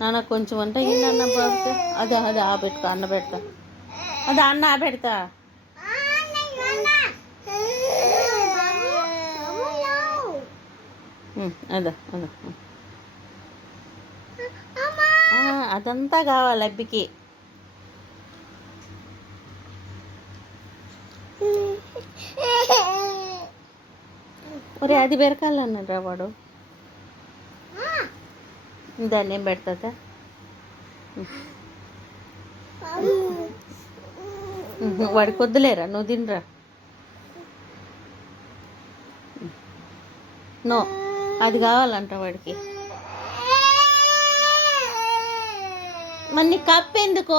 నాన్న కొంచెం అంటే ఏంటి అన్న పడితే అదే అదే ఆ పెట్టుకో అన్న పెడతా అదే అన్న ఆ పెడతా అదా అదా అదంతా కావాలి అబ్బికి. ఒరే అది బెరకాలన్నారా వాడు. దాన్ని ఏం పెడతా వాడికి వద్దులేరా, నువ్వు తినరా. నో అది కావాలంట వాడికి. మరి నీ కప్ ఎందుకో